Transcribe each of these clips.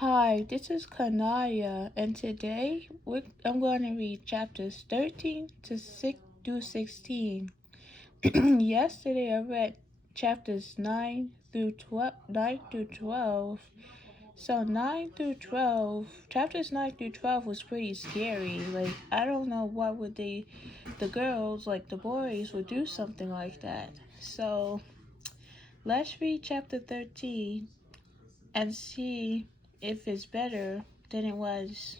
Hi, this is Kanaya, and today I'm going to read chapters 13 to 6 through 16. Yesterday I read chapters 9 through 12. So 9 through 12, chapters 9 through 12 was pretty scary. Like, I don't know what would the girls, like the boys, would do something like that. So let's read chapter 13 and see if it's better than it was.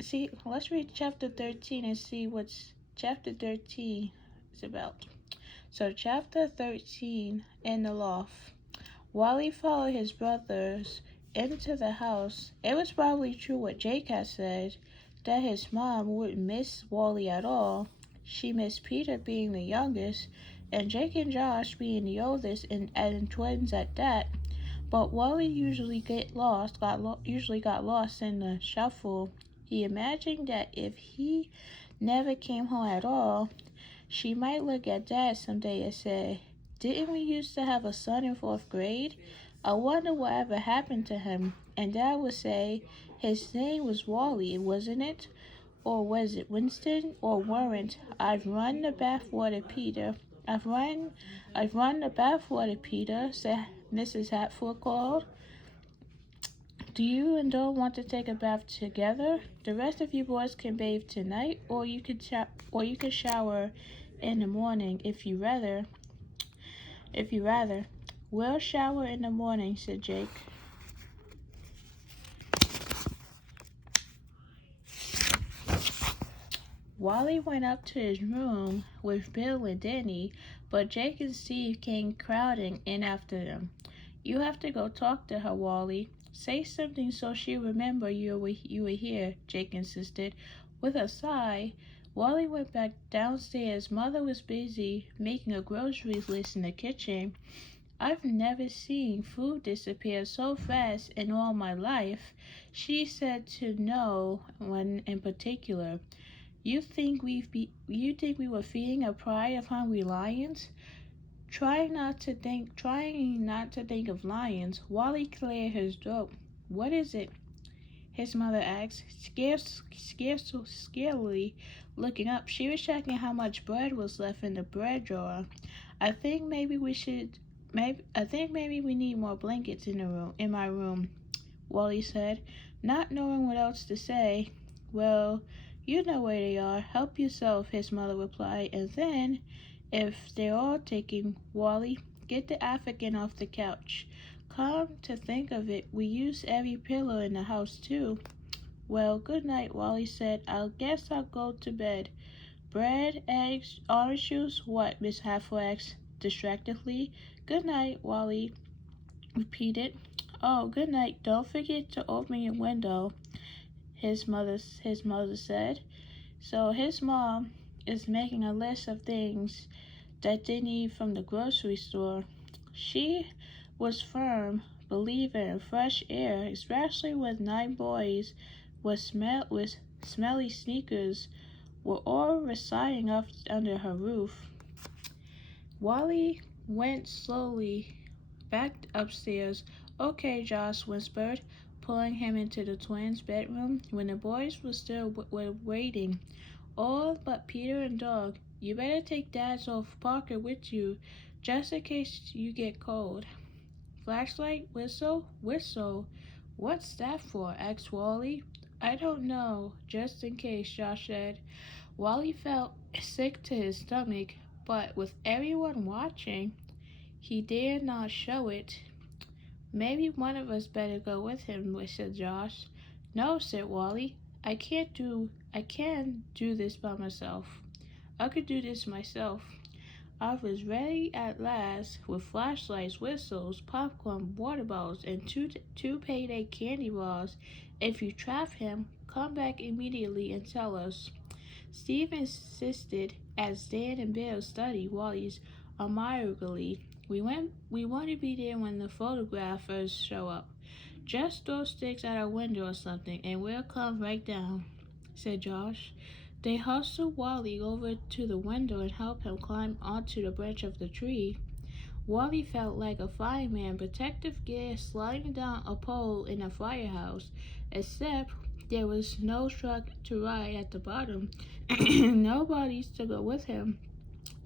See, let's read chapter 13 and see what's chapter 13 is about. So, chapter 13 in the loft. Wally followed his brothers into the house. It was probably true what Jake had said, that his mom wouldn't miss Wally at all. She missed Peter being the youngest, and Jake and Josh being the oldest and twins at that. But Wally usually got lost in the shuffle. He imagined that if he never came home at all, she might look at Dad someday and say, "Didn't we used to have a son in fourth grade? I wonder whatever happened to him." And Dad would say, "His name was Wally, wasn't it? Or was it Winston or Warrant? I've run the bathwater, Peter. I've run the bathwater, Peter," said Mrs. Hatfield called. "Do you and Dole want to take a bath together? The rest of you boys can bathe tonight, or you could shower in the morning if you rather. If you rather, we'll shower in the morning," said Jake. Wally went up to his room with Bill and Danny, but Jake and Steve came crowding in after them. "You have to go talk to her, Wally. Say something so she'll remember you were here," Jake insisted. With a sigh, Wally went back downstairs. Mother was busy making a groceries list in the kitchen. "I've never seen food disappear so fast in all my life," she said to no one in particular. You think we were feeding a pride of hungry lions?" Trying not to think of lions, Wally cleared his throat. "What is it?" his mother asked, scarcely looking up. She was checking how much bread was left in the bread drawer. I think maybe we need more blankets in my room," Wally said, not knowing what else to say. "Well, you know where they are. Help yourself," his mother replied. "And then, if they're all taking, Wally, get the African off the couch. Come to think of it, we use every pillow in the house, too." "Well, good night," Wally said. "I guess I'll go to bed." "Bread, eggs, orange juice, what?" Miss Haffle asked distractedly. "Good night," Wally repeated. "Oh, good night. Don't forget to open your window," his mother said. So his mom is making a list of things that they need from the grocery store. She was firm believer in fresh air, especially when 9 boys with smelly sneakers were all residing up under her roof. Wally went slowly back upstairs. "Okay," Josh whispered, pulling him into the twins' bedroom when the boys were waiting, all but Peter and Dog. "You better take Dad's old Parker with you, just in case you get cold." "Flashlight, whistle. What's that for?" asked Wally. "I don't know, just in case," Josh said. Wally felt sick to his stomach, but with everyone watching, he dared not show it. "Maybe one of us better go with him," said Josh. "No," said Wally. I can do this by myself. I could do this myself." I was ready at last, with flashlights, whistles, popcorn, water bottles, and two payday candy bars. "If you trap him, come back immediately and tell us." Steve insisted as Dan and Bill studied Wally's admiringly. We want to be there when the photographers show up. Just throw sticks at our window or something, and we'll come right down," said Josh. They hustled Wally over to the window and helped him climb onto the branch of the tree. Wally felt like a fireman, protective gear sliding down a pole in a firehouse, except there was no truck to ride at the bottom, no bodies to go with him.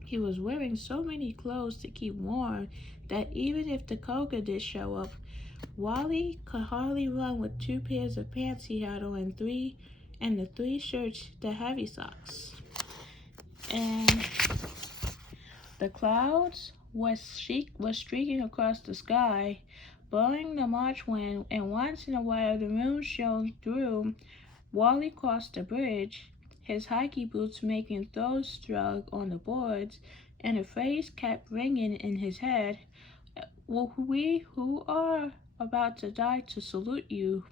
He was wearing so many clothes to keep warm that even if the Koga did show up, Wally could hardly run with 2 pairs of pants he had on and the 3 shirts, the heavy socks. And the clouds was streaking across the sky, blowing the March wind, and once in a while the moon shone through. Wally crossed the bridge, his hockey boots making throws strug on the boards, and a phrase kept ringing in his head. We who are about to die to salute you.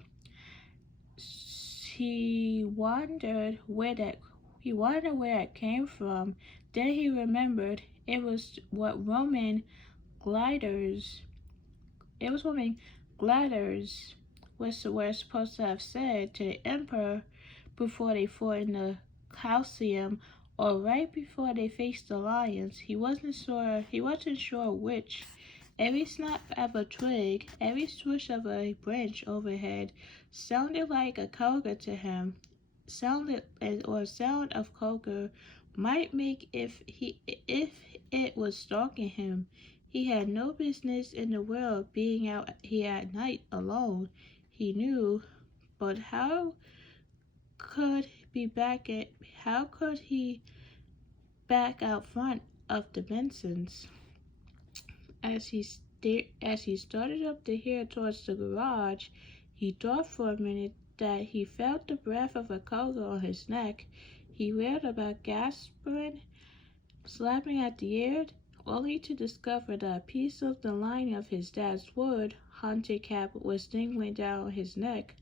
He wondered where it came from. Then he remembered it was what Roman gliders were supposed to have said to the emperor before they fought in the Colosseum, or right before they faced the lions. He wasn't sure which. Every snap of a twig, every swoosh of a branch overhead sounded like a Koga to him. Sound of Koga might make if it was stalking him. He had no business in the world being out here at night alone, he knew, but how could he back out front of the Bensons? As he started up the hill towards the garage, he thought for a minute that he felt the breath of a Koga on his neck. He reeled about, gasping, slapping at the air, only to discover that a piece of the lining of his dad's wood hunting cap was dangling down his neck.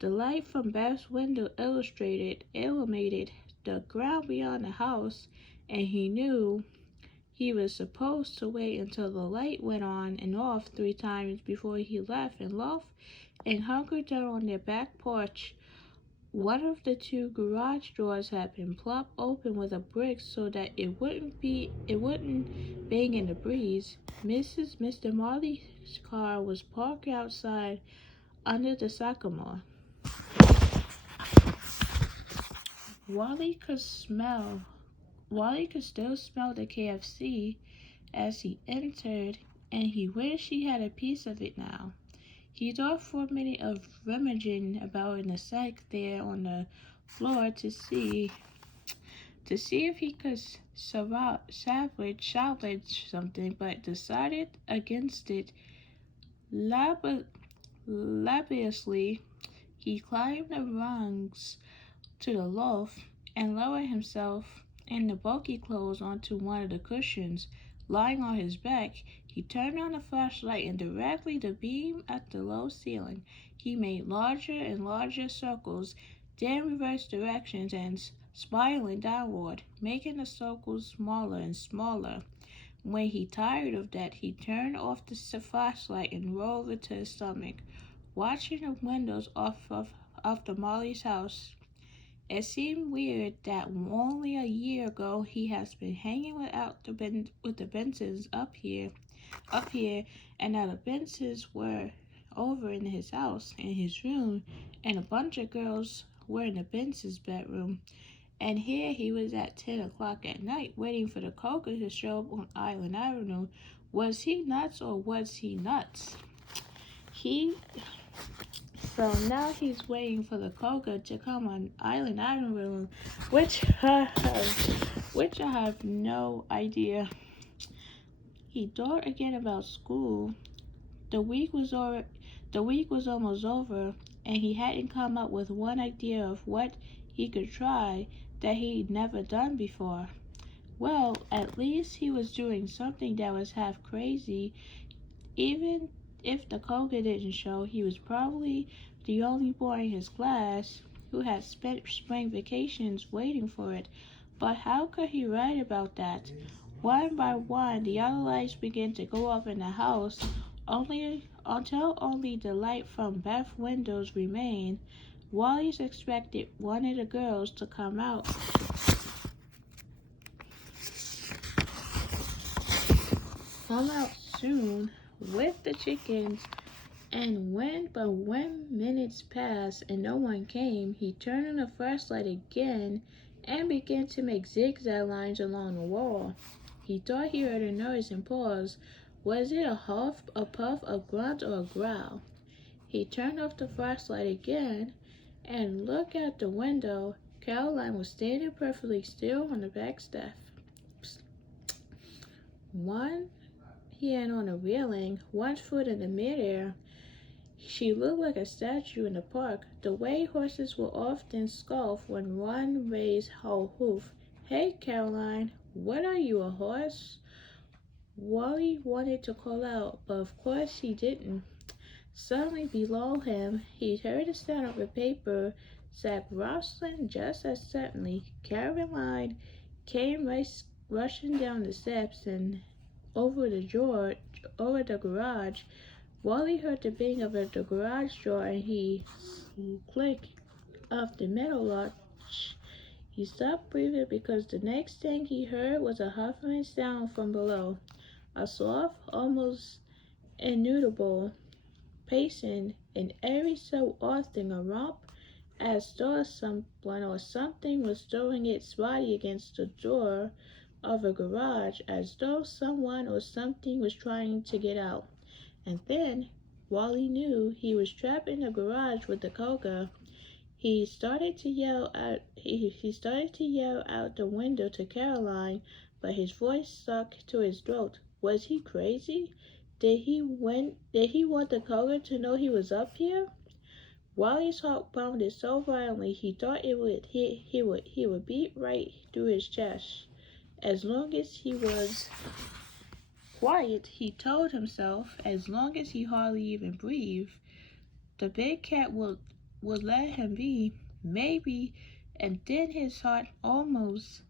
The light from Beth's window illuminated the ground beyond the house, and he knew he was supposed to wait until the light went on and off 3 times before he left and loafed and hunkered down on their back porch. One of the 2 garage doors had been plopped open with a brick so that it wouldn't bang in the breeze. Mr. Marley's car was parked outside under the sycamore. Wally could still smell the KFC as he entered, and he wished he had a piece of it now. He thought for a minute of rummaging about in the sack there on the floor to see if he could salvage something, but decided against it. Laboriously, he climbed the rungs to the loft and lowered himself and the bulky clothes onto one of the cushions. Lying on his back, he turned on the flashlight, and directly the beam at the low ceiling, he made larger and larger circles, then reversed directions and spiraling downward, making the circles smaller and smaller. When he tired of that, he turned off the flashlight and rolled over to his stomach, watching the windows off the Molly's house. It seemed weird that only a year ago he has been hanging with the Bensons up here, and now the Bensons were over in his house, in his room, and a bunch of girls were in the Bensons' bedroom. And here he was at 10 o'clock at night, waiting for the Koga to show up on Island Avenue. Was he nuts or was he nuts? So now he's waiting for the Koga to come on Island Avenue, which I have no idea. He thought again about school. The week was almost over, and he hadn't come up with one idea of what he could try that he'd never done before. Well, at least he was doing something that was half crazy. Even if the Koga didn't show, he was probably the only boy in his class who had spent spring vacations waiting for it. But how could he write about that? One by one, the other lights began to go off in the house, until only the light from Beth's windows remained. Wally expected one of the girls to come out soon with the chickens, and when minutes passed and no one came, he turned on the flashlight again and began to make zigzag lines along the wall. He thought he heard a noise and paused. Was it a huff, a puff, a grunt, or a growl? He turned off the flashlight again and looked out the window. Caroline was standing perfectly still on the back step. One hand on the railing, one foot in the midair. She looked like a statue in the park, the way horses will often scoff when one raised her hoof. Hey, Caroline, what are you, a horse? Wally wanted to call out, but of course he didn't. Suddenly below him, he heard the sound of a paper sack rustling just as suddenly. Caroline came rushing down the steps and over the garage. Wally heard the bang of the garage door and he clicked off the metal latch. He stopped breathing because the next thing he heard was a huffing sound from below. A soft, almost inaudible pacing, and every so often a rump, as though someone or something was throwing its body against the door of a garage, as though someone or something was trying to get out. And then Wally knew he was trapped in the garage with the Koga. He started to yell out. He started to yell out the window to Caroline, but his voice stuck to his throat. Was he crazy? Did he want the Koga to know he was up here? Wally's heart pounded so violently he thought he would beat right through his chest. As long as he was quiet, he told himself, as long as he hardly even breathed, the big cat would let him be, maybe, and then his heart almost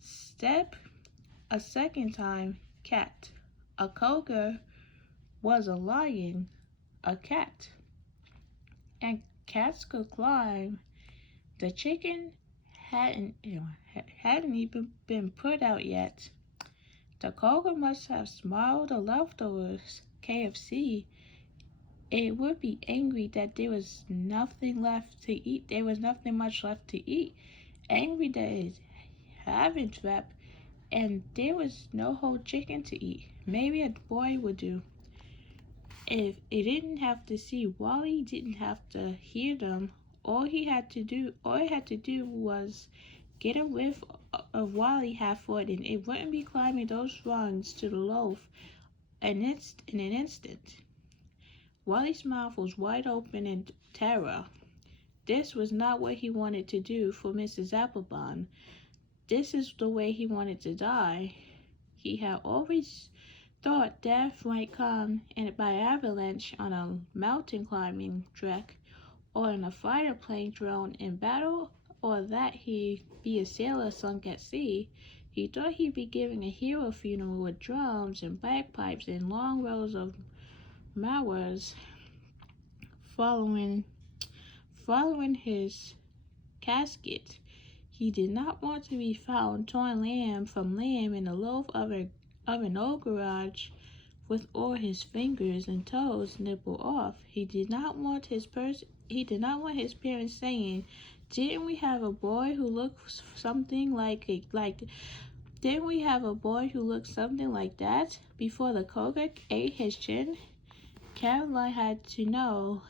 stepped a second time. Cat. A Koga was a lion, a cat. And cats could climb. The chicken hadn't even been put out yet. The Koga must have smiled the leftovers. KFC. It would be angry that there was nothing left to eat. There was nothing much left to eat. Angry that it haven't trapped, and there was no whole chicken to eat. Maybe a boy would do. If it didn't have to see, Wally didn't have to hear them. All he had to do was get a whiff of Wally half-foot, and it wouldn't be climbing those rungs to the loaf in an instant. Wally's mouth was wide open in terror. This was not what he wanted to do for Mrs. Applebaum. This is the way he wanted to die. He had always thought death might come by avalanche on a mountain climbing trek, or in a fighter plane drone in battle, or that he'd be a sailor sunk at sea. He thought he'd be giving a hero funeral with drums and bagpipes and long rows of mowers following his casket. He did not want to be found torn limb from limb in the loaf of an old garage with all his fingers and toes nibbled off. He did not want his parents saying, "Didn't we have a boy who looked something like Didn't we have a boy who looked something like that?" Before the Koga ate his chin, Caroline had to know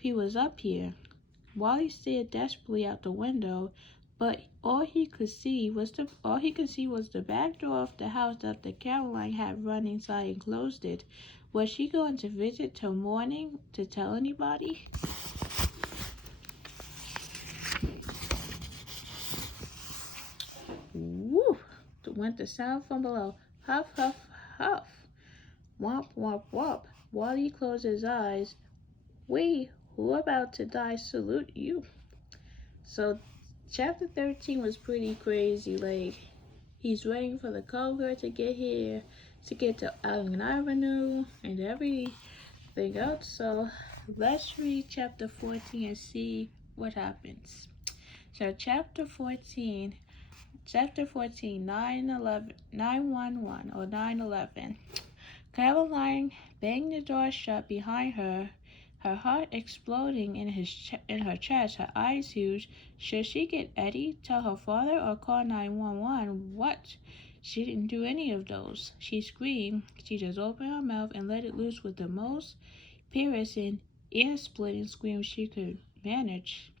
he was up here. Wally stared desperately out the window, but all he could see was the back door of the house that the Caroline had run inside and closed it. Was she going to visit till morning to tell anybody? Woo! Went the sound from below. Huff, huff, huff. Womp, womp, womp. Wally closed his eyes. We, who are about to die, salute you. So, chapter 13 was pretty crazy. Like, he's waiting for the Koga to get here, to get to Allen Avenue, and everything else. So, let's read chapter 14 and see what happens. So, chapter 14, 911, or 911. Caroline banged the door shut behind her, her heart exploding in her chest, her eyes huge. Should she get Eddie, tell her father, or call 911? What? She didn't do any of those. She screamed. She just opened her mouth and let it loose with the most piercing, ear-splitting scream she could manage.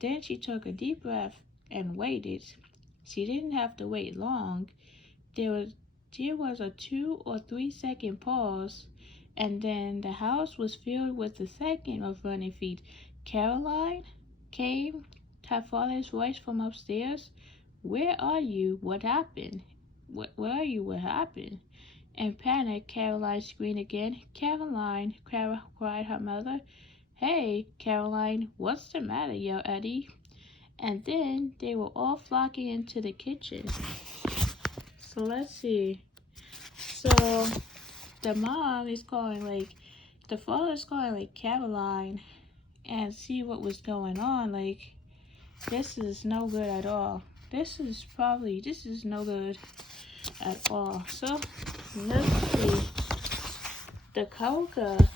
Then she took a deep breath and waited. She didn't have to wait long. There was a 2 or 3 second pause, and then the house was filled with the second of running feet. Caroline? Came her father's voice from upstairs. Where are you? What happened? Where are you? What happened? In panic, Caroline screamed again. Caroline, cried her mother. Hey, Caroline, what's the matter? Yelled Eddie. And then they were all flocking into the kitchen. So let's see. So the mom is calling, the father's calling, Caroline, and see what was going on. This is no good at all. This is no good at all. So let's see. The Coca,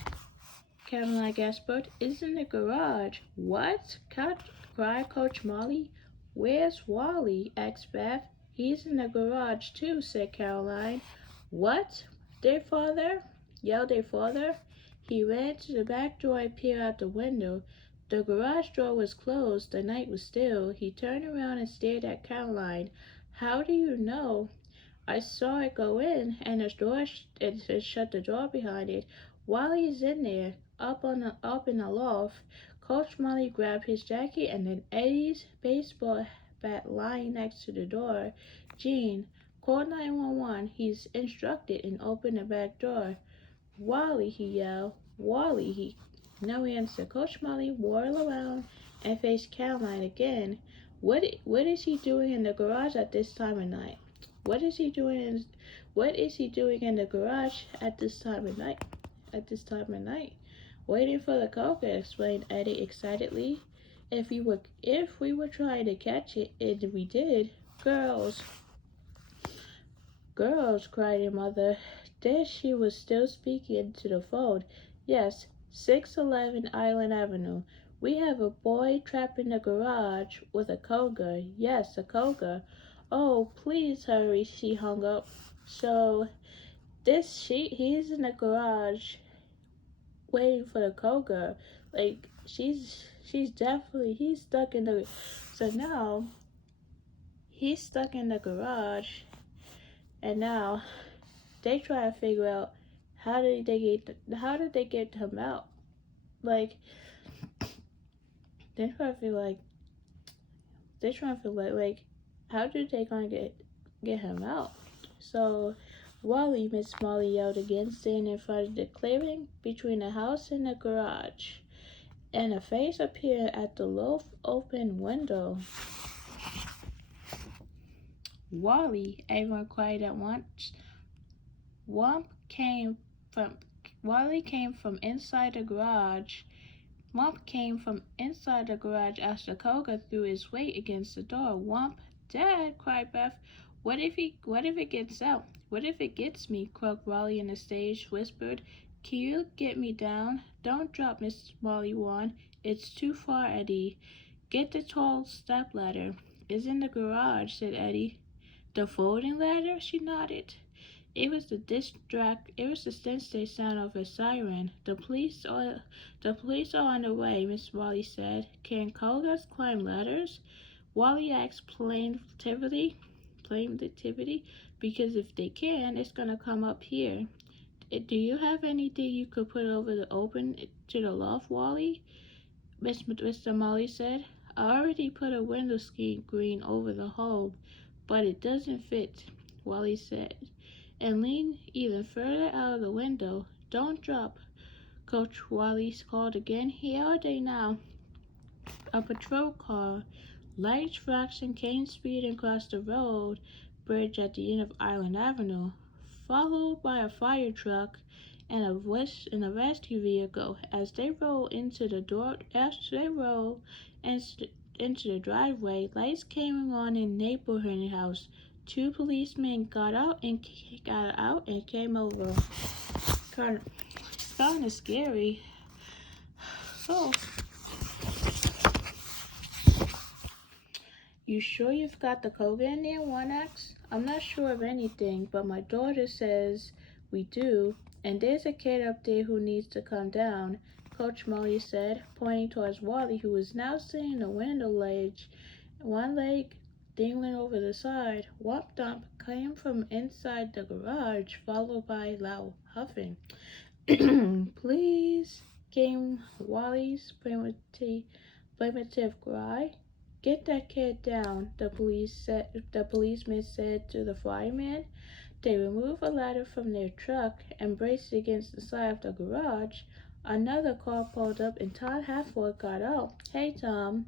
Caroline gasped, is in the garage. What? Cried Coach Molly. Where's Wally? Asked Beth. He's in the garage too, said Caroline. What? Their father? Yelled their father. He ran to the back door and peered out the window. The garage door was closed. The night was still. He turned around and stared at Caroline. How do you know? I saw it go in, and it shut the door behind it. Wally's in there, up in the loft. Coach Molly grabbed his jacket and then Eddie's baseball bat lying next to the door. Gene, call 911. He's instructed, and opened the back door. Wally, he yelled. Wally, no answer. Coach Molly whirled around and faced Caroline again. What is he doing in the garage at this time of night? What is he doing in the garage at this time of night? Waiting for the Coca, explained Eddie excitedly. If we were trying to catch it, and we did. Girls, cried her mother. There she was still speaking into the phone. Yes, 611 Island Avenue. We have a boy trapped in the garage with a Coga. Yes, a Coga. Oh, please hurry, she hung up. So, he's in the garage waiting for the Coga. He's stuck in the, so now, he's stuck in the garage, and now, they try to figure out how did they get him out? They're trying to figure how did they gonna get him out? So Wally, Miss Molly yelled again, standing in front of the clearing between the house and the garage, and a face appeared at the low open window. Wally, everyone cried at once. Wally came from inside the garage. Womp came from inside the garage as the Coga threw his weight against the door. Womp, Dad, cried Beth. What if it gets out? What if it gets me? Croaked Wally in the stage, whispered. Can you get me down? Don't drop, Miss Molly warned. It's too far, Eddie. Get the tall step ladder. It's in the garage, said Eddie. The folding ladder? She nodded. It was the distant sound of a siren. The police are on the way, Miss Molly said. Can Cogas climb ladders? Wally asked plaintively, because if they can, it's gonna come up here. Do you have anything you could put over the open to the loft, Wally? Mr. Molly said. I already put a window screen over the hole, but it doesn't fit, Wally said, and leaned even further out of the window. Don't drop, Coach Wally called again. Here are they now. A patrol car, lights flashing, came speeding across the road bridge at the end of Island Avenue, followed by a fire truck and a rescue vehicle. As they rolled into the driveway, lights came on in the neighborhood house. Two policemen got out and came over. kind of scary. So, you sure you've got the Koga in there, one asks. I'm not sure of anything, but my daughter says we do, and there's a kid up there who needs to come down, Coach Molly said, pointing towards Wally, who was now sitting in the window ledge, one leg dangling over the side. Whop Dump came from inside the garage, followed by loud huffing. Please, came Wally's primitive cry. Get that kid down, the policeman said to the fireman. They removed a ladder from their truck and braced it against the side of the garage. Another car pulled up and Todd Halford got out. Hey Tom,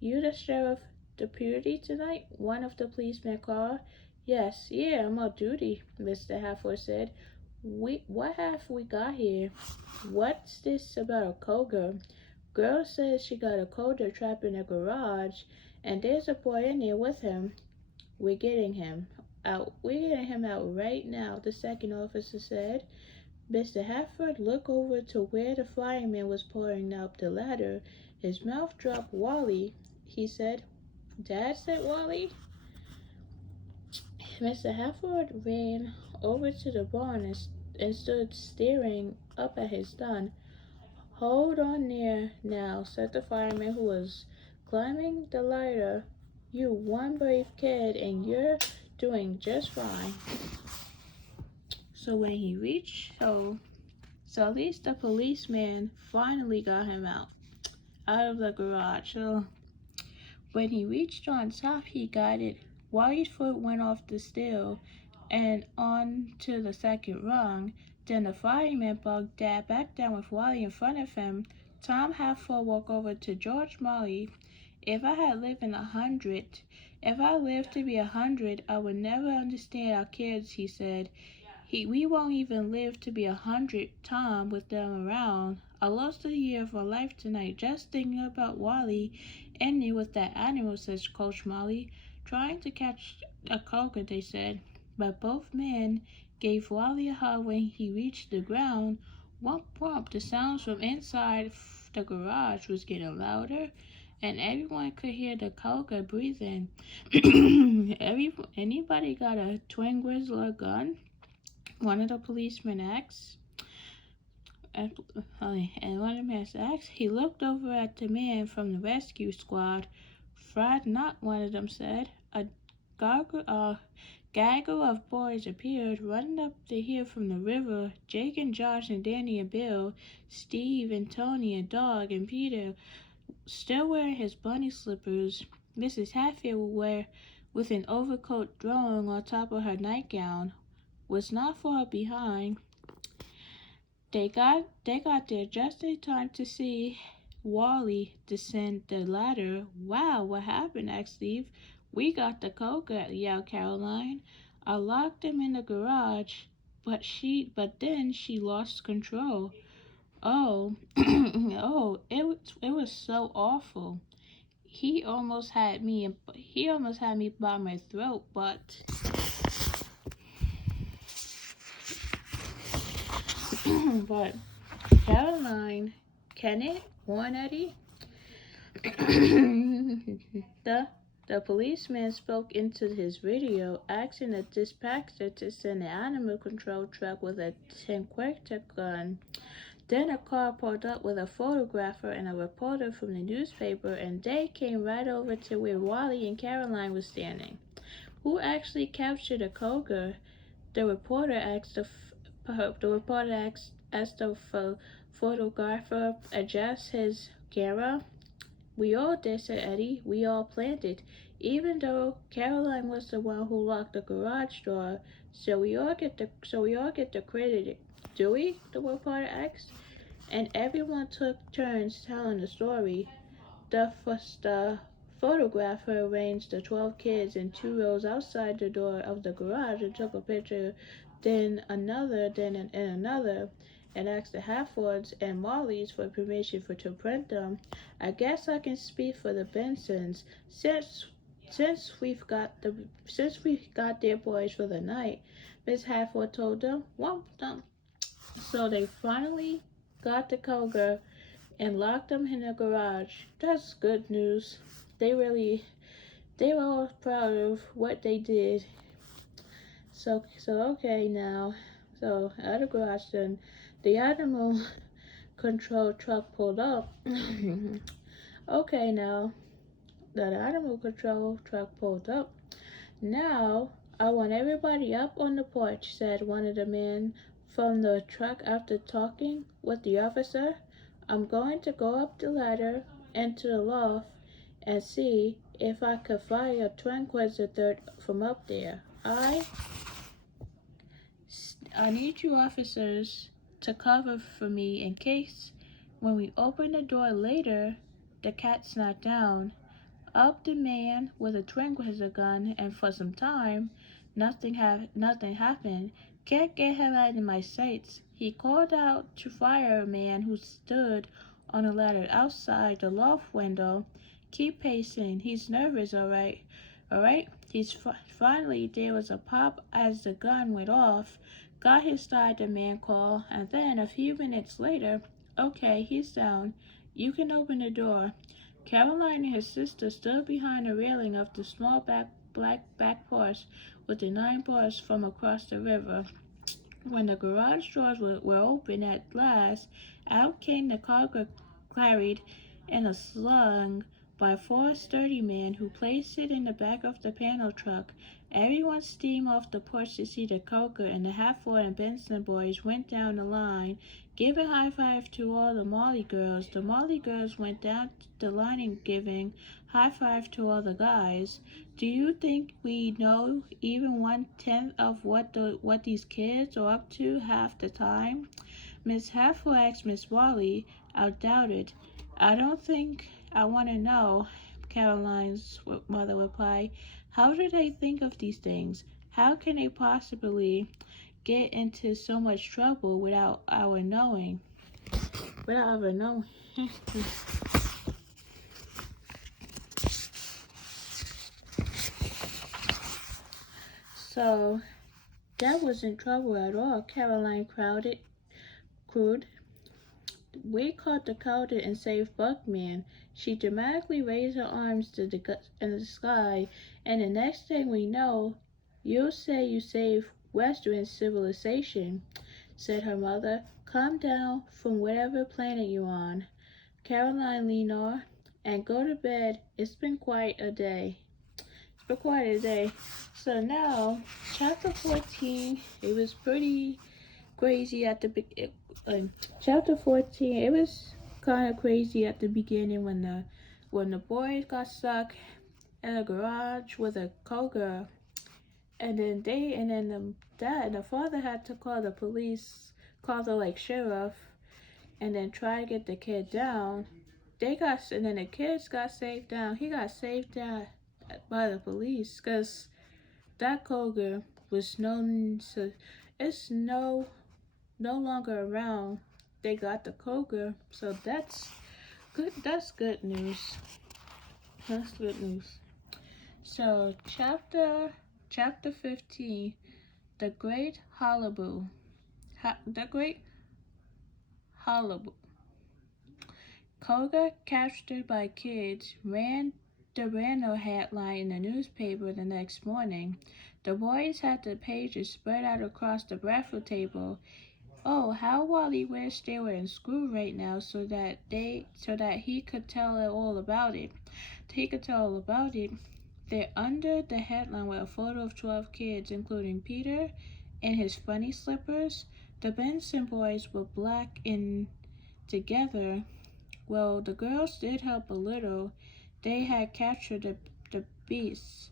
you the sheriff deputy tonight? One of the policemen called. Yes, yeah, I'm on duty, Mr. Halford said. What have we got here? What's this about a Koga? Girl says she got a Koga trapped in a garage, and there's a boy in there with him. We're getting him out. We're getting him out right now, the second officer said. Mr. Halford looked over to where the fireman was pulling up the ladder. His mouth dropped. Wally, he said. Dad, said Wally. Mr. Halford ran over to the barn and stood staring up at his son. Hold on there now, said the fireman, who was climbing the ladder. You one brave kid, and you're doing just fine. So when he reached so at least the policeman finally got him out of the garage. So when he reached on top, he got it. Wally's foot went off the steel and on to the second rung. Then the fireman bugged Dad back down with Wally in front of him. Tom Halford walked over to George Molly. If I lived to be 100, I would never understand our kids, he said. We won't even live to be 100, Tom, with them around. I lost a year of my life tonight just thinking about Wally and there with that animal, says Coach Molly. Trying to catch a Koga, they said. But both men gave Wally a hug when he reached the ground. Whomp whomp, the sounds from inside the garage was getting louder, and everyone could hear the Koga breathing. Anybody got a twin grizzly gun? One of the policemen asked. And one of the men asked. He looked over at the man from the rescue squad. Fred not, one of them said. A gaggle of boys appeared, running up the hill from the river. Jake and Josh and Danny and Bill, Steve and Tony and Dog and Peter, still wearing his bunny slippers. Mrs. Hatfield, with an overcoat thrown on top of her nightgown, was not far behind. They got there just in time to see Wally descend the ladder. Wow, what happened? Asked Steve. We got the Koga, yelled Caroline. I locked him in the garage, but then she lost control. Oh, it was so awful. He almost had me by my throat, but Caroline, Kenneth, warned Eddie. The policeman spoke into his radio, asking the dispatcher to send an animal control truck with a 10-quick gun. Then a car pulled up with a photographer and a reporter from the newspaper, and they came right over to where Wally and Caroline were standing. Who actually captured a Koga? The reporter asked the photographer adjust his camera. We all did, said Eddie. We all planned it. Even though Caroline was the one who locked the garage door, so we all get the credit. Do we? The reporter asked. And everyone took turns telling the story. The photographer arranged the 12 kids in 2 rows outside the door of the garage and took a picture, then another, and another, and asked the Halfords and Mollys for permission to print them. I guess I can speak for the Bensons, since we've got their boys for the night, Miss Halford told them. Whomp them. So they finally got the cougar and locked him in the garage. That's good news. They were all proud of what they did. So okay now. So at the garage then, the animal control truck pulled up. Okay now, that animal control truck pulled up. Now I want everybody up on the porch, said one of the men from the truck after talking with the officer. I'm going to go up the ladder into the loft and see if I could fire a tranquilizer from up there. I need you officers to cover for me in case when we open the door later, the cat's not down. Up the man with a tranquilizer gun, and for some time, nothing happened. Can't get him out of my sights. He called out to fire a man who stood on a ladder outside the loft window. Keep pacing. He's nervous, all right. All right. Finally there was a pop as the gun went off. Got his side, the man called, and then a few minutes later, okay, he's down. You can open the door. Caroline and his sister stood behind the railing of the small black back porch with the 9 bars from across the river. When the garage doors were open at last, out came the cargo carried in a slung by 4 sturdy men who placed it in the back of the panel truck. Everyone steamed off the porch to see the Coker, and the Hatford and Benson boys went down the line, giving high five to all the Molly girls. The Molly girls went down the line and giving high five to all the guys. Do you think we know even 1/10 of what these kids are up to half the time? Miss Hatford asked Miss Molly. I doubt it. I don't think I want to know, Caroline's mother replied. How do they think of these things? How can they possibly get into so much trouble without our knowing? Without our knowing. So that wasn't trouble at all, Caroline crowed. We caught the culprit and saved Buckman. She dramatically raised her arms in the sky, and the next thing we know, you'll say you saved Western civilization, said her mother. Come down from whatever planet you're on, Caroline Lenore, and go to bed. It's been quite a day. So now, chapter 14, it was pretty crazy at the beginning. Chapter 14, it was kind of crazy at the beginning when the boys got stuck in a garage with a cougar, and then the dad and the father had to call the police, call the sheriff, and then try to get the kid down. And then the kids got saved down. He got saved down by the police because that cougar was known to. It's no longer around. They got the cougar, so that's good. That's good news. That's good news. So chapter 15, the Great Hullabaloo. The Great Hullabaloo. Cougar captured by kids ran the random headline in the newspaper the next morning. The boys had the pages spread out across the breakfast table. Oh, how Wally wished they were in school right now so that he could tell all about it. There under the headline were a photo of 12 kids, including Peter in his funny slippers. The Benson boys were black in together. Well, the girls did help a little. They had captured the beasts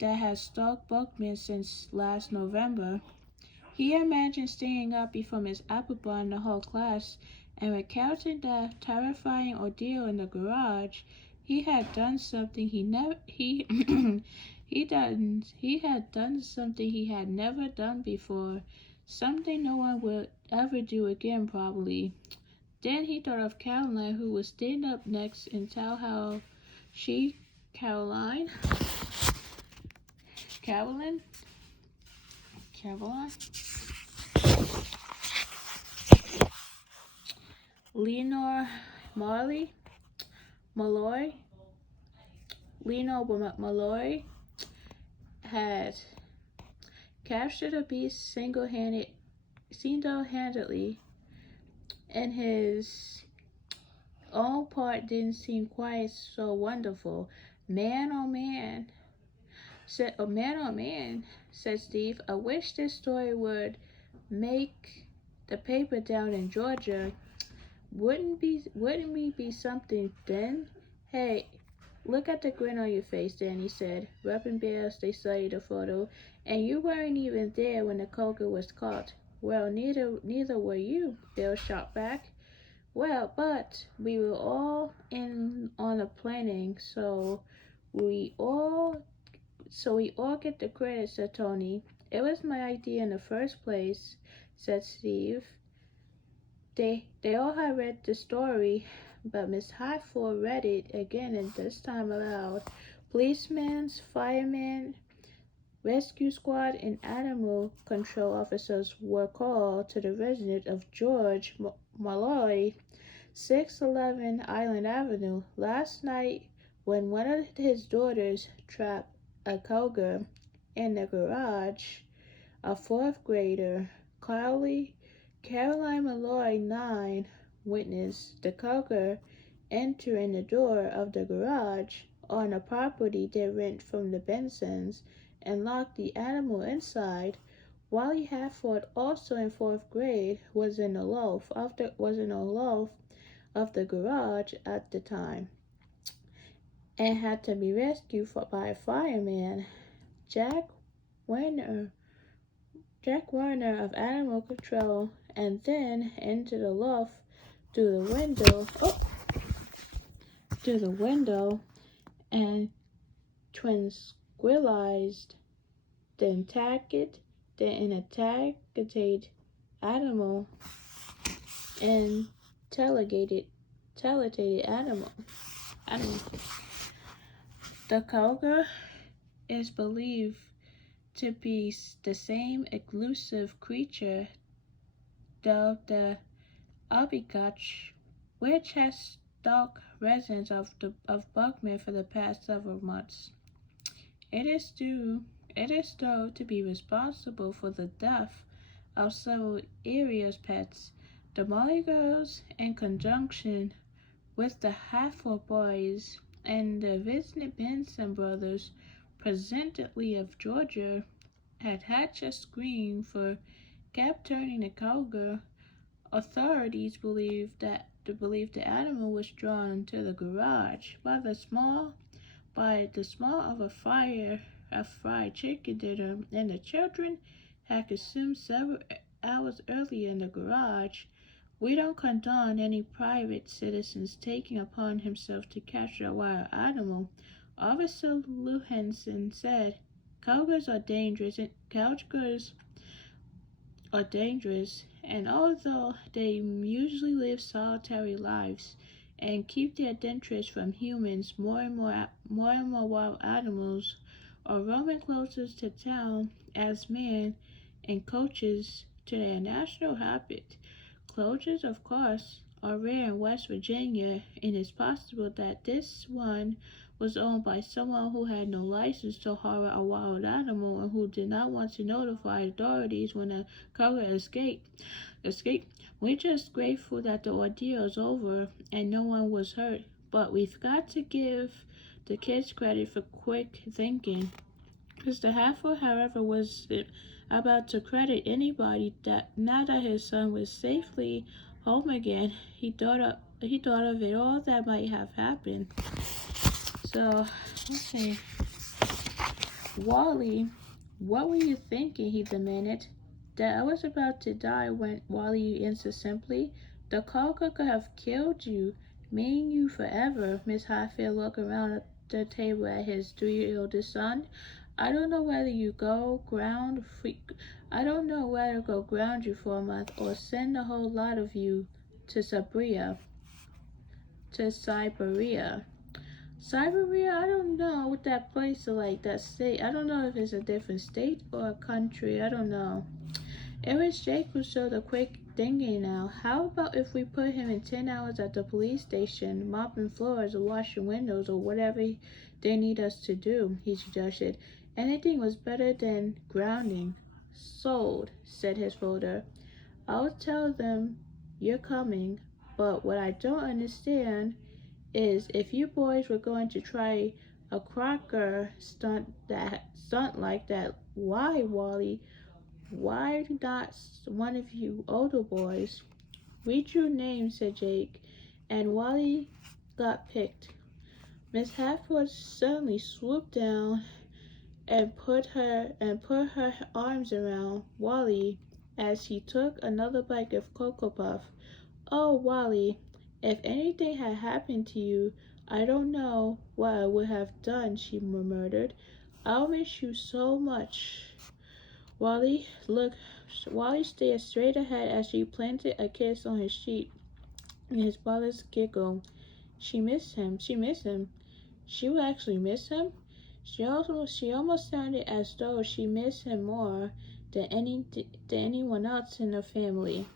that had stalked Buckman since last November. He imagined staying up before Miss Applebum the whole class, and recounting that terrifying ordeal in the garage. He had done something he had done something he had never done before, something no one would ever do again probably. Then he thought of Caroline, who would stand up next and tell how Caroline Lenore Marley, Malloy, Lenore Malloy had captured a beast single-handedly, and his own part didn't seem quite so wonderful. Man, oh man, oh man, said Steve. I wish this story would make the paper down in Georgia. Wouldn't we be something then? Hey, look at the grin on your face, Danny said, rubbing Bear they studied the photo. And you weren't even there when the Koga was caught. Well, neither were you, Bill shot back. Well, but we were all in on the planning, we all we all get the credit, said Tony. It was my idea in the first place, said Steve. They all had read the story, but Miss Highfield read it again, and this time aloud. Policemen, firemen, rescue squad, and animal control officers were called to the residence of George Malloy, 611 Island Avenue, last night when one of his daughters trapped a cougar in the garage. A fourth grader, Caroline Malloy, 9, witnessed the cougar entering the door of the garage on a property they rent from the Bensons and locked the animal inside. Wally Hatford, also in fourth grade, was in the loft of the garage at the time and had to be rescued by a fireman. Jack Werner of Animal Control, and then into the loft through the window, and tranquilized the intagitate animal and telegated animal. The cougar is believed to be the same elusive creature, though the Abigach, which has stalked residents of Buckman for the past several months. It is thought to be responsible for the death of several area's pets. The Molly girls, in conjunction with the Hatfield boys and the Vincent Benson brothers, presently of Georgia, had hatched a scheme for capturing the cougar. Authorities believe the animal was drawn to the garage by the smell of a fried chicken dinner, and the children had consumed several hours earlier in the garage. We don't condone any private citizens taking upon himself to capture a wild animal, Officer Luhansen said. Cougars are dangerous, and although they usually live solitary lives and keep their dentures from humans, more and more wild animals are roaming closer to town as man and coaches to their natural habitat. Closures, of course, are rare in West Virginia, and it's possible that this one was owned by someone who had no license to harbour a wild animal and who did not want to notify authorities when a cougar escaped. We're just grateful that the ordeal is over and no one was hurt, but we've got to give the kids credit for quick thinking. Mr. Hatfield, however, was about to credit anybody that now that his son was safely home again, he thought of it all that might have happened. So, let's see. Wally, what were you thinking? He demanded. That I was about to die, when Wally answered simply. The cougar could have killed you, meaning you forever. Miss Highfield looked around at the table at his 3-year-old son. I don't know whether go ground you for a month or send a whole lot of you to Siberia. Siberia, I don't know what that place is like, that state. I don't know if it's a different state or a country. I don't know. It was Jake who showed the quick thinking now. How about if we put him in 10 hours at the police station, mopping floors or washing windows or whatever they need us to do, he suggested. Anything was better than grounding. Sold, said his folder. I'll tell them you're coming, but what I don't understand is if you boys were going to try a Crocker stunt like that, why, Wally? Why not one of you older boys? Read your name, said Jake, and Wally got picked. Miss Hatford suddenly swooped down and put her arms around Wally as he took another bite of Cocoa Puff. Oh, Wally, if anything had happened to you, I don't know what I would have done, she murmured. I'll miss you so much. Wally Wally stared straight ahead as she planted a kiss on his cheek, and his brothers giggled. She missed him. She missed him. She would actually miss him? She almost sounded as though she missed him more than anyone else in the family.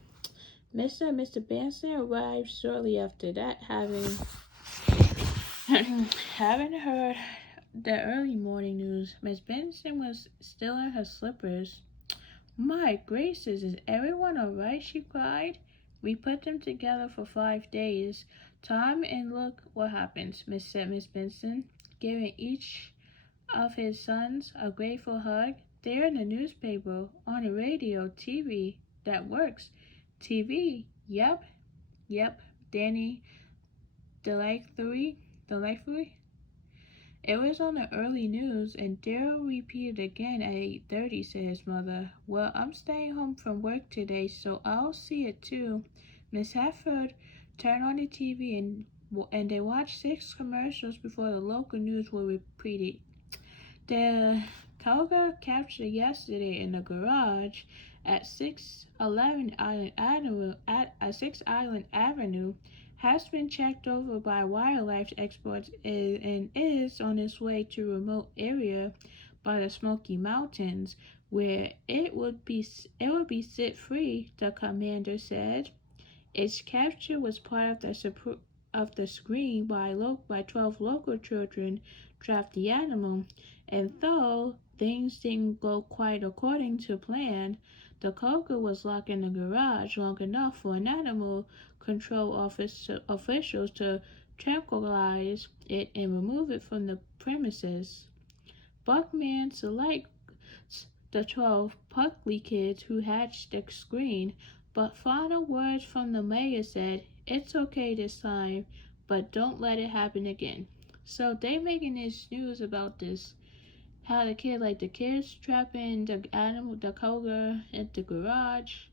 Mr. and Mr. Benson arrived shortly after that, having heard the early morning news. Miss Benson was still in her slippers. My gracious, is everyone all right? She cried. We put them together for 5 days. Tom, and look what happens, Miss Benson, giving each of his sons a grateful hug. They're in the newspaper, on the radio, TV. That works. TV, yep, Danny delightfully. It was on the early news, and Daryl repeated again at 8:30, said his mother. Well, I'm staying home from work today, so I'll see it too. Miss Hatford turned on the TV and they watched 6 commercials before the local news were repeated. The Cougar captured yesterday in the garage at 611 Island Avenue has been checked over by wildlife experts and is on its way to a remote area by the Smoky Mountains, where it would be set free, the commander said. Its capture was part of the screen by 12 local children trapped the animal, and though things didn't go quite according to plan, the cougar was locked in the garage long enough for an animal control officials to tranquilize it and remove it from the premises. Buckman selects the 12 Puckley kids who hatched the screen, but final words from the mayor said, it's okay this time, but don't let it happen again. So they making this news about this, how the kids trapping the cougar at the garage.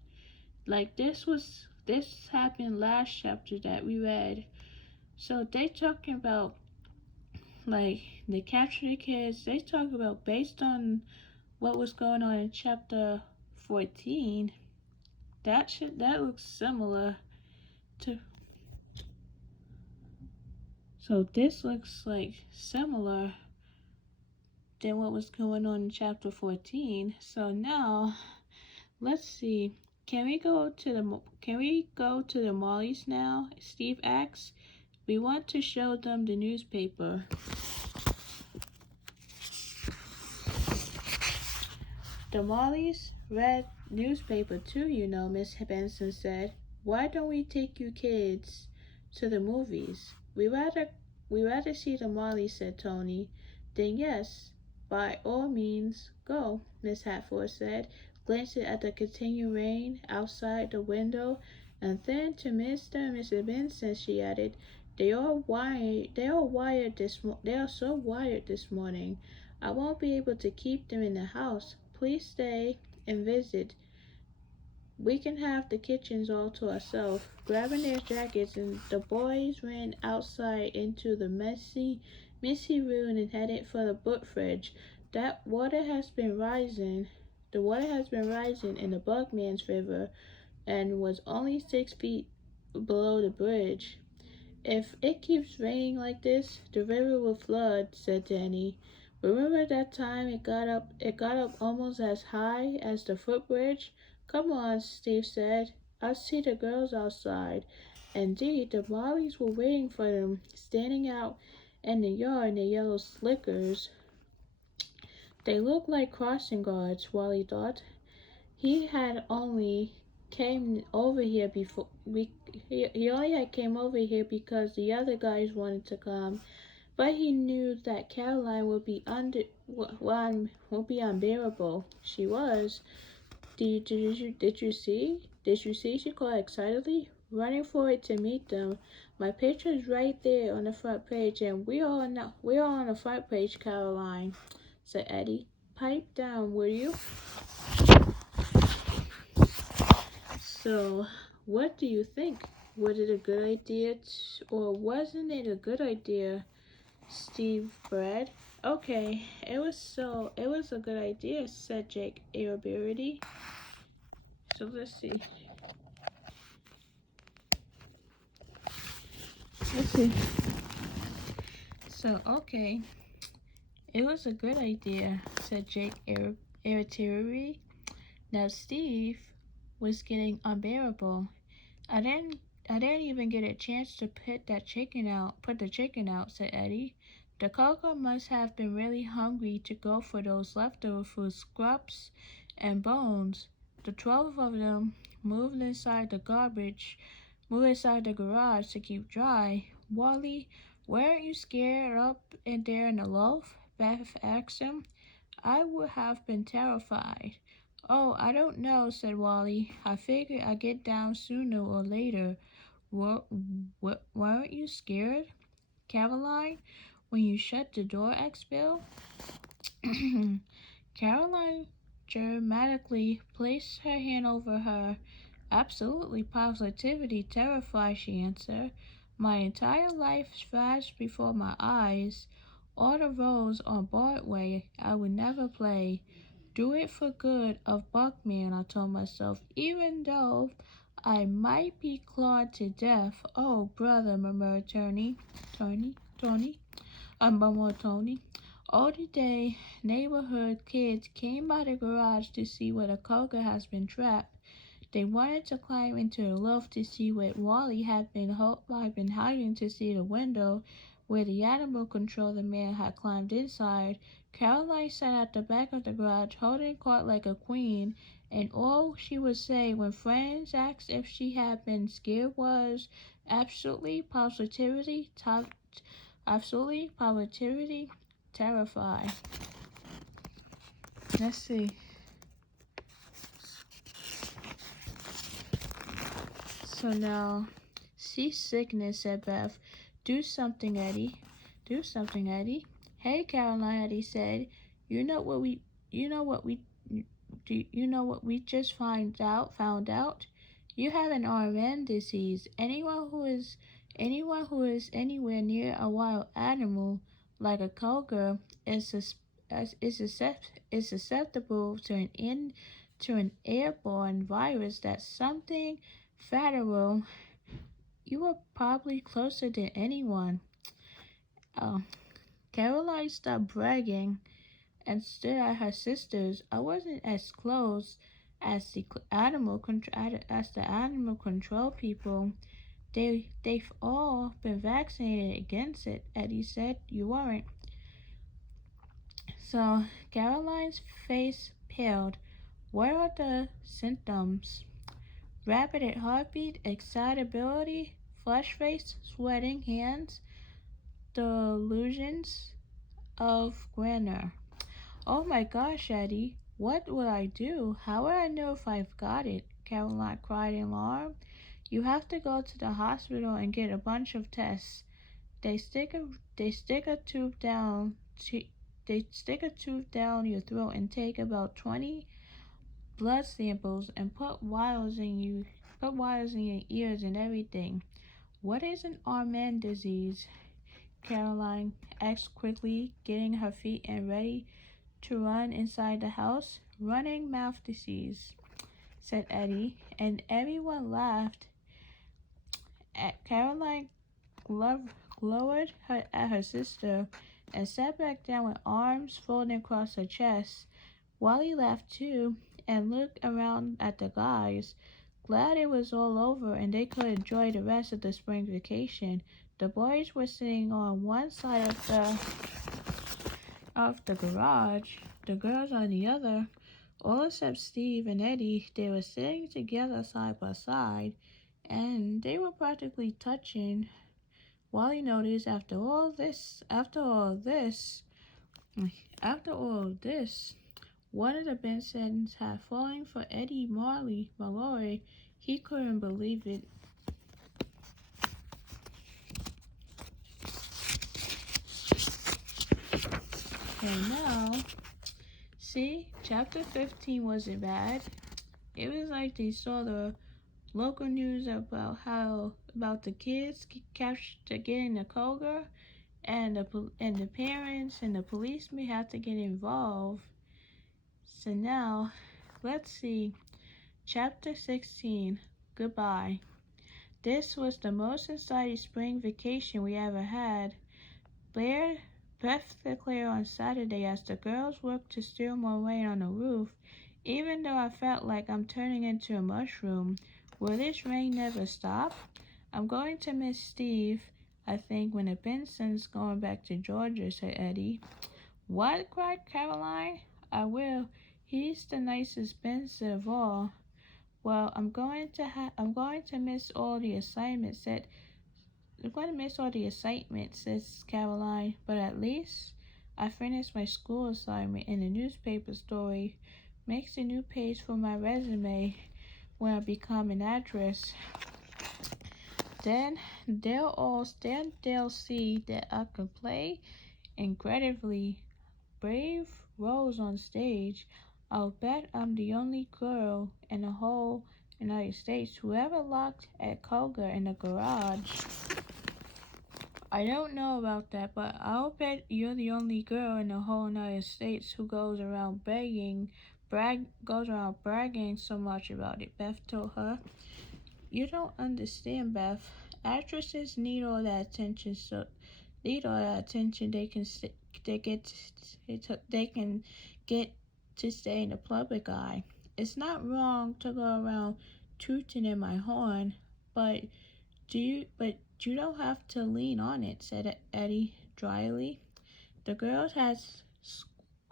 Like this happened last chapter that we read. So they talking about like they capture the kids. They talk about based on what was going on in chapter 14. That looks similar to. So this looks like similar than what was going on in chapter 14. So now, let's see. Can we go to the Mollies now? Steve asks. We want to show them the newspaper. The Mollies read newspaper too, you know, Miss Benson said. Why don't we take you kids to the movies? We rather see the Mollies, said Tony. Then yes, by all means, go, Miss Hatford said, glancing at the continuing rain outside the window, and then to Mr. and Mrs. Benson she added, They are so wired this morning. I won't be able to keep them in the house. Please stay and visit. We can have the kitchens all to ourselves. Grabbing their jackets, and the boys ran outside into the messy room and headed for the book fridge. The water has been rising in the Buckman's River and was only 6 feet below the bridge. If it keeps raining like this, the river will flood, said Danny. Remember that time it got up almost as high as the footbridge? Come on, Steve said. I see the girls outside." Indeed, the Mollies were waiting for them, standing out in the yard in their yellow slickers. They looked like crossing guards, Wally thought. He had only came over here before he only had came over here because the other guys wanted to come, but he knew that Caroline would be unbearable. She was. Did you see? She called excitedly, running forward to meet them. "My picture's right there on the front page, and we're on the front page, Caroline," said Eddie. "Pipe down, will you?" So, what do you think? Was it a good idea, or wasn't it a good idea, Steve Fred? "Okay, it was a good idea," said Jake irritability. So let's see. So, okay, it was a good idea, said Jake irritability. Now Steve was getting unbearable. I didn't even get a chance to put the chicken out, said Eddie. The Coco must have been really hungry to go for those leftover food scraps and bones. The 12 of them moved inside the garage to keep dry. "Wally, weren't you scared up in there in the loft?" Beth asked him. "I would have been terrified." "Oh, I don't know," said Wally. "I figured I'd get down sooner or later." Weren't you scared, Caroline, when you shut the door?" asked Bill. Caroline dramatically placed her hand over her. "Absolutely, positively terrified," she answered. "My entire life flashed before my eyes. All the roles on Broadway I would never play. Do it for good of Buckman, I told myself, even though I might be clawed to death." "Oh, brother," murmured Tony. Murmured Tony. All the day, neighborhood kids came by the garage to see where the Coco has been trapped. They wanted to climb into the loft to see what Wally had been hiding, to see the window where the animal control man had climbed inside. Caroline sat at the back of the garage, holding court like a queen, and all she would say when friends asked if she had been scared was, absolutely, positivity, terrified. Let's see. So now, seasickness, said Beth. Do something, Eddie. Do something, Eddie." "Hey, Caroline," Eddie said. You know what we just found out? You have an RN disease. Anyone who is anywhere near a wild animal like a cougar is susceptible to an airborne virus. That's something federal. You are probably closer than anyone." Oh, Caroline stopped bragging and stared at her sisters. "I wasn't as close as the animal control people. They've all been vaccinated against it," Eddie said. "You weren't." So Caroline's face paled. "What are the symptoms?" "Rapid heartbeat, excitability, flushed face, sweating hands, delusions of grandeur." "Oh my gosh, Eddie, what will I do? How will I know if I've got it?" Caroline cried in alarm. "You have to go to the hospital and get a bunch of tests. They stick a tube down your throat and take about 20 blood samples and put wires in your ears and everything." "What is an Armand disease?" Caroline asked quickly, getting her feet and ready to run inside the house. "Running mouth disease," said Eddie, and everyone laughed. Caroline glowered at her sister and sat back down with arms folded across her chest. Wally laughed too and looked around at the guys. glad it was all over and they could enjoy the rest of the spring vacation. The boys were sitting on one side of the garage, the girls on the other. All except Steve and Eddie, they were sitting together side by side, and they were practically touching. Wally noticed after all this, one of the Bensons had fallen for Eddie Malloy. He couldn't believe it. And now, see, chapter 15 wasn't bad. It was like they saw the local news about the kids captured getting the Koger, and the parents and the policemen have to get involved. So now, let's see. Chapter 16. Goodbye. This was the most exciting spring vacation we ever had. Beth declared on Saturday as the girls worked to steal more rain on the roof. Even though I felt like I'm turning into a mushroom, will this rain never stop? I'm going to miss Steve, I think, when the Benson's going back to Georgia, said Eddie. What? Cried Caroline. I will. He's the nicest Benson of all. Well, I'm going to miss all the assignments, says Caroline, but at least I finished my school assignment and the newspaper story makes a new page for my resume when I become an actress. Then they'll see that I can play incredibly brave roles on stage. I'll bet I'm the only girl in the whole United States who ever locked a Koger in the garage. I don't know about that, but I'll bet you're the only girl in the whole United States who goes around bragging so much about it, Beth told her. You don't understand, Beth. Actresses need all that attention they can get to stay in the public eye. It's not wrong to go around tooting in my horn, but you don't have to lean on it, said Eddie dryly. The girls had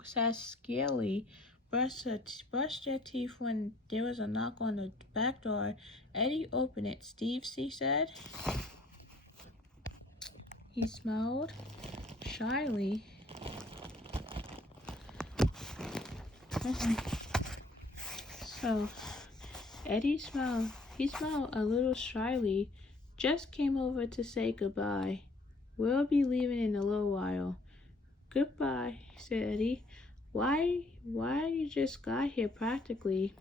scarcely brushed their teeth when there was a knock on the back door. Eddie opened it. Steve, she said. He smiled shyly. So, Eddie smiled. He smiled a little shyly. Just came over to say goodbye. We'll be leaving in a little while. Goodbye, said Eddie. Why you just got here practically?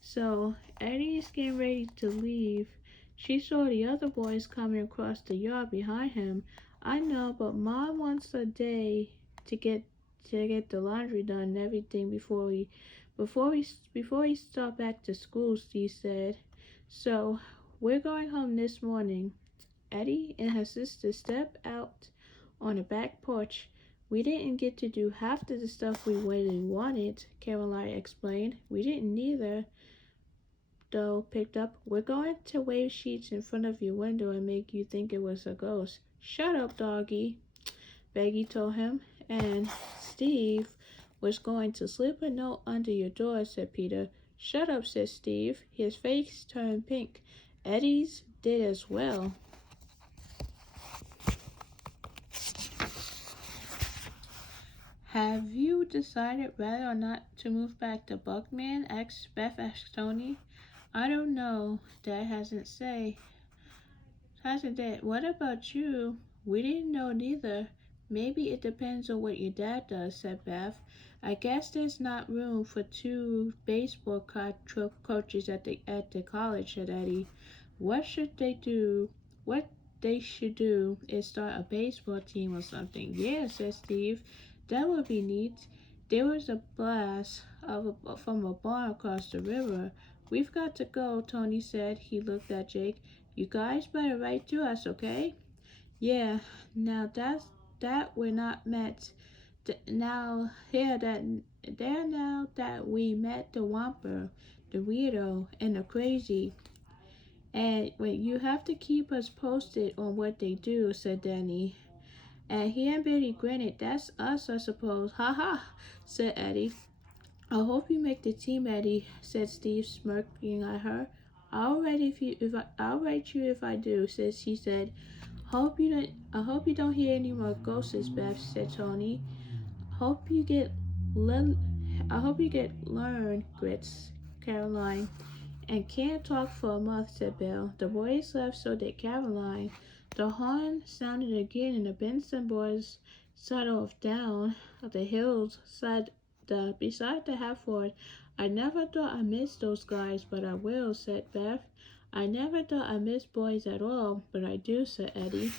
So, Eddie's getting ready to leave. She saw the other boys coming across the yard behind him. I know, but Mom wants a day to get the laundry done and everything before we start back to school, Steve said. So, we're going home this morning. Eddie and her sister stepped out on the back porch. We didn't get to do half of the stuff we really wanted, Caroline explained. We didn't either, though, picked up. We're going to wave sheets in front of your window and make you think it was a ghost. Shut up, doggy, Peggy told him. And Steve was going to slip a note under your door, said Peter. Shut up, said Steve. His face turned pink. Eddie's did as well. Have you decided whether or not to move back to Buckman? Beth asked Tony. I don't know. Dad hasn't said. What about you? We didn't know neither. Maybe it depends on what your dad does, said Beth. I guess there's not room for 2 baseball coaches at the college, said Eddie. What they should do is start a baseball team or something. Yeah, said Steve. That would be neat. There was a blast from a barn across the river. We've got to go, Tony said. He looked at Jake. You guys better write to us, okay? Yeah, now that we're not met. Now that we met the Whopper. the weirdo and the crazy. And wait, you have to keep us posted on what they do, said Danny. And he and Betty grinted. That's us, I suppose. Ha ha, said Eddie. I hope you make the team, Eddie, said Steve, smirking at her. I'll write you if I do, she said. I hope you don't hear any more ghosts, Beth, said Tony. Hope you get le- I hope you get learned, grits, Caroline. And can't talk for a month, said Bill. The boys left, so did Caroline. The horn sounded again, and the Benson boys set off down the hills beside the Halford. I never thought I missed those guys, but I will, said Beth. I never thought I missed boys at all, but I do, said Eddie.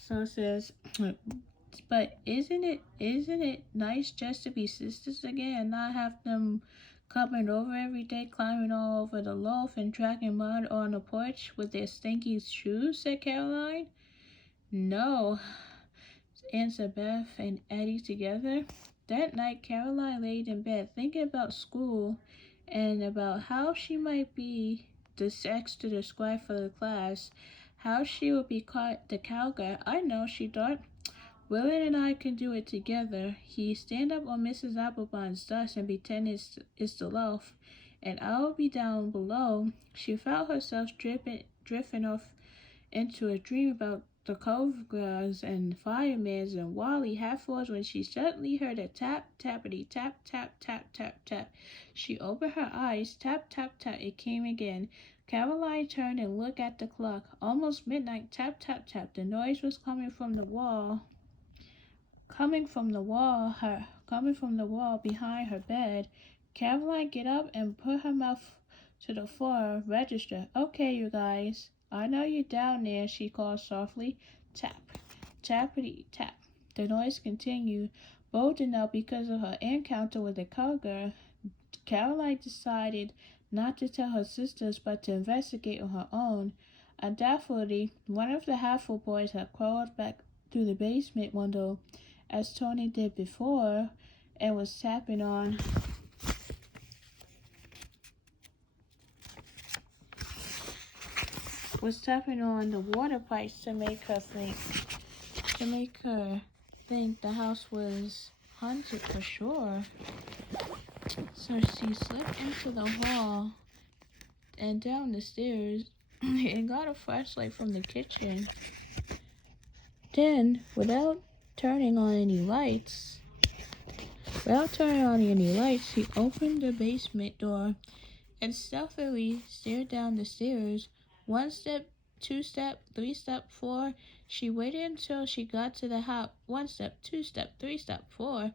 So it says, but isn't it nice just to be sisters again and not have them coming over every day, climbing all over the loaf and tracking mud on the porch with their stinky shoes, said Caroline. No, answered Beth and Eddie together. That night Caroline laid in bed thinking about school and about how she might be the extra to describe for the class, how she would be caught the cowgirl. I know, she thought. Willard and I can do it together. He stand up on Mrs. Applebaum's desk and pretend it's the loaf, and I'll be down below. She felt herself drifting off into a dream about the Cove Girls and firemen and Wally Hatfords when she suddenly heard a tap, tappity, tap, tap, tap, tap, tap. She opened her eyes. Tap, tap, tap. It came again. Caroline turned and looked at the clock. Almost midnight. Tap, tap, tap. The noise was coming from the wall. Coming from the wall behind her bed. Caroline get up and put her mouth to the floor. Register. Okay, you guys. I know you're down there, she called softly. Tap. Tappity tap. The noise continued. Bolder now because of her encounter with the cowgirl, Caroline decided not to tell her sisters but to investigate on her own. Undoubtedly, one of the Hatfield boys had crawled back through the basement window as Tony did before, and was tapping on the water pipes to make her think the house was haunted for sure. So she slipped into the hall and down the stairs and got a flashlight from the kitchen. Then, without turning on any lights, she opened the basement door and stealthily stared down the stairs. 1 step, 2 step, 3 step, 4. She waited until she got to the house. 1 step, 2 step, 3 step, 4.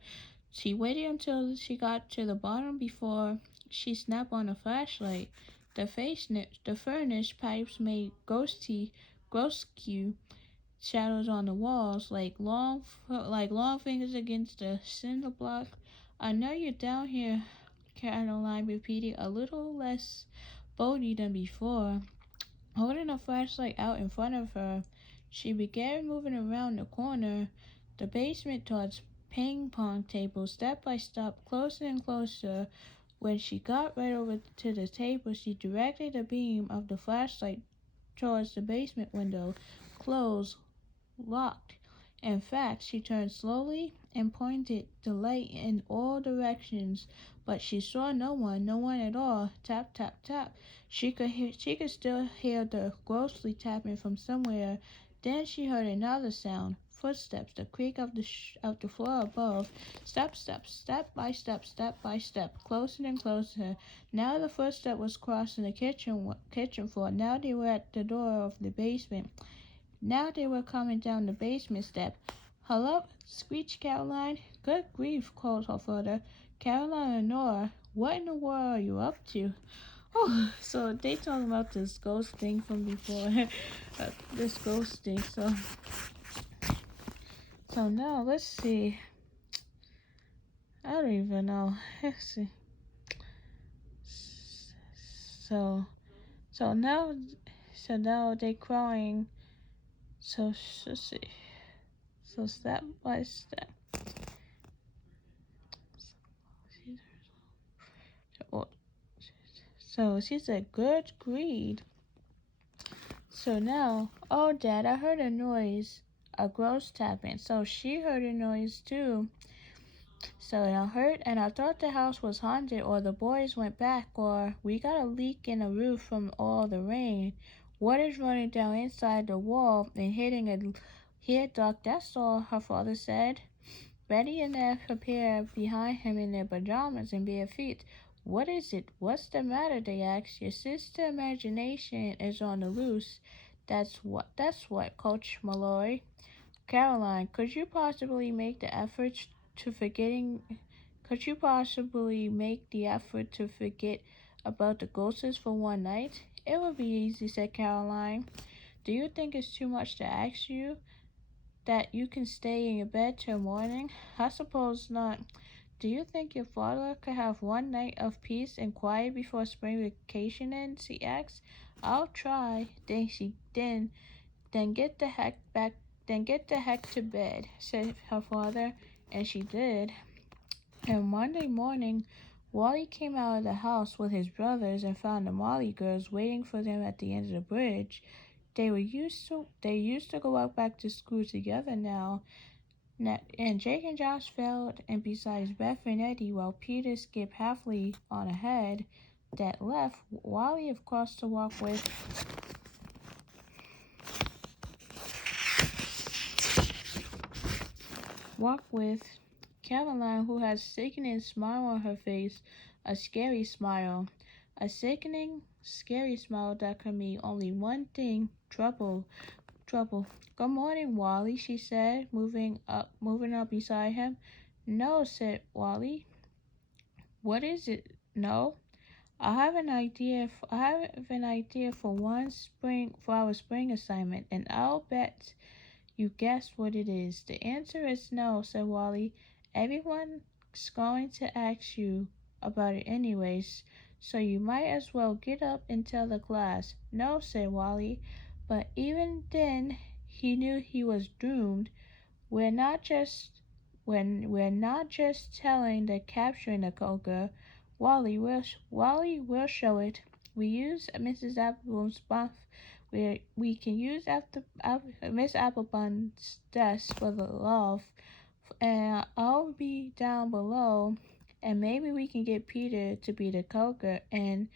She waited until she got to the bottom before she snapped on a flashlight. The furnace pipes made ghostly shadows on the walls, like long fingers against the cinder block. I know you're down here, Caroline repeated, a little less boldly than before. Holding a flashlight out in front of her, she began moving around the corner, the basement towards ping-pong table, step by step, closer and closer. When she got right over to the table, she directed the beam of the flashlight towards the basement window, closed, locked. In fact, she turned slowly and pointed the light in all directions, but she saw no one at all. Tap, tap, tap. She could still hear the ghostly tapping from somewhere. Then she heard another sound. Footsteps, the creak of the floor above. Step by step, closer and closer. Now the footstep was crossing the kitchen floor. Now they were at the door of the basement. Now they were coming down the basement step. Hello, screeched Caroline. Good grief, called her father. Caroline and Nora, what in the world are you up to? Oh, so they talking about this ghost thing from before. This ghost thing. So now let's see. I don't even know. Let's see. So now they're crawling. So let's see. So step by step. So she said, good greed. So now, oh, Dad, I heard a noise, a gross tapping. So she heard a noise too. So I heard, and I thought the house was haunted, or the boys went back, or we got a leak in the roof from all the rain. Water's running down inside the wall and hitting a here, Duck. That's all, her father said. Betty and Ed appeared behind him in their pajamas and bare feet. What is it? What's the matter? They asked. Your sister imagination is on the loose. That's what, Coach Malloy. Caroline, could you possibly make the effort to forget about the ghosts for one night? It would be easy, said Caroline. Do you think it's too much to ask you that you can stay in your bed till morning? I suppose not. Do you think your father could have one night of peace and quiet before spring vacation ends? He asked. I'll try. Then get the heck back. Then get the heck to bed, said her father, and she did. And Monday morning, Wally came out of the house with his brothers and found the Molly girls waiting for them at the end of the bridge. They used to go out back to school together now. And Jake and Josh felt, and besides Beth and Eddie, while Peter skipped happily on ahead, that left Wally across to walk with Caroline, who had a sickening smile on her face, a scary smile. A sickening, scary smile that could mean only one thing, trouble. Trouble. Good morning, Wally, she said, moving up beside him. No, said Wally. What is it? No. I have an idea for our spring assignment, and I'll bet you guessed what it is. The answer is no, said Wally. Everyone's going to ask you about it anyways, so you might as well get up and tell the class. No, said Wally, but even then he knew he was doomed. We're not just telling the capturing the Coca. Wally will show it. We use Mrs. Applebaum's buff. We can use Miss Applebaum's desk for the loft, and I'll be down below, and maybe we can get Peter to be the Coca. And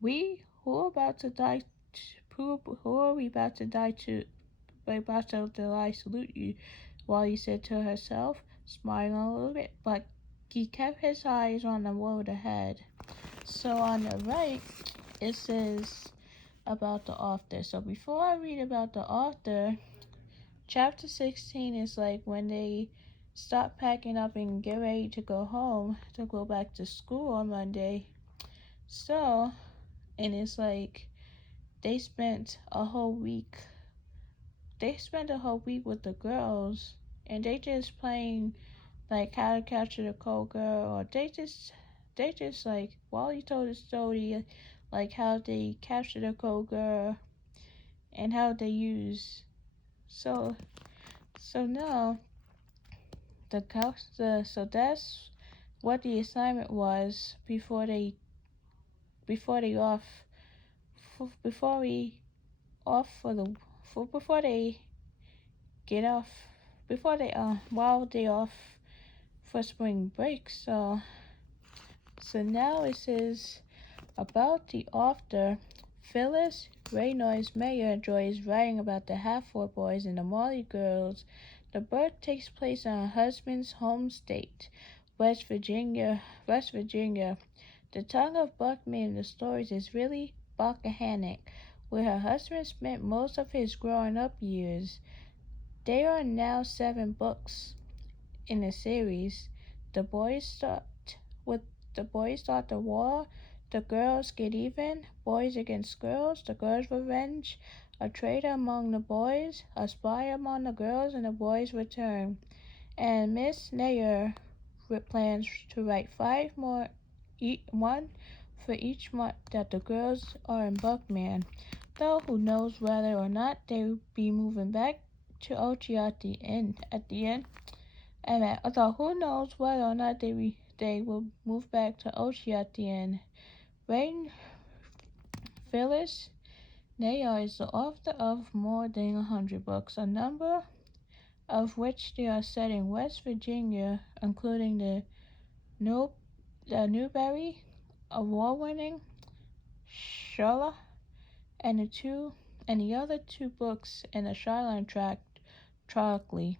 we who are about to die. Who are we about to die to? We're about to die salute you, Wally said to herself, smiling a little bit, but he kept his eyes on the road ahead. So on the right, it says about the author. So before I read about the author, chapter 16 is like when they stop packing up and get ready to go home to go back to school on Monday. So, and it's like they spent a whole week. They spent a whole week with the girls, and they just playing like how to capture the cold girl, or they just like Wally told a story like how they captured the cold girl and how they use so now so that's what the assignment was before they off before we off for the before they get off before they while they off for spring break. So now it says about the author. Phyllis Raynoy's Mayer enjoys writing about the Hatfield boys and the Molly girls. The birth takes place on her husband's home state, West Virginia. The tongue of Buckman in the stories is really Buckahanic, where her husband spent most of his growing up years. There are now 7 books in the series. The boys start the war. The girls get even. Boys against girls. The girls' revenge. A traitor among the boys. A spy among the girls, and the boys return. And Miss Nair plans to write 5 more, one for each month that the girls are in Buckman. Though who knows whether or not they will be moving back to Ochi at the end. And although who knows whether or not they will move back to Ochi at the end. Phyllis Nayar is the author of more than 100 books, a number of which they are set in West Virginia, including the Newbery Award-winning Charlotte and the other two books in the Charlotte trilogy.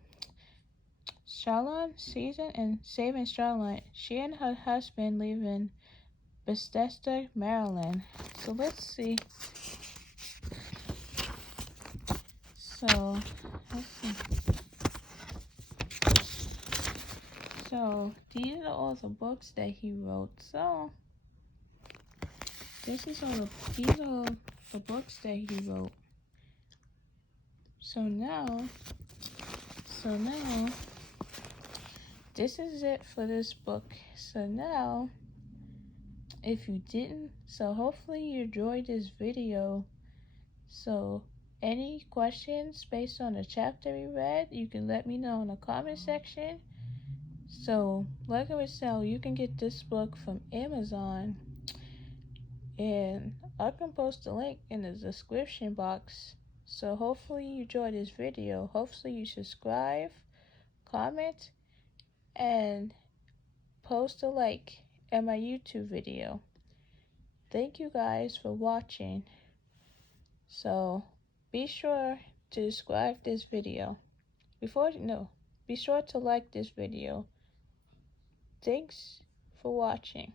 Charlotte Season and Saving Charlotte. She and her husband live in Bethesda, Maryland. So let's see. So these are all the books that he wrote. So these are the books that he wrote. So now this is it for this book. So now, if you didn't, so hopefully you enjoyed this video. So any questions based on the chapter we read, you can let me know in the comment section. So like I was saying, you can get this book from Amazon, and I can post a link in the description box. So hopefully you enjoyed this video. Hopefully you subscribe, comment, and post a like at my YouTube video. Thank you guys for watching. So be sure to subscribe this video. Be sure to like this video. Thanks for watching.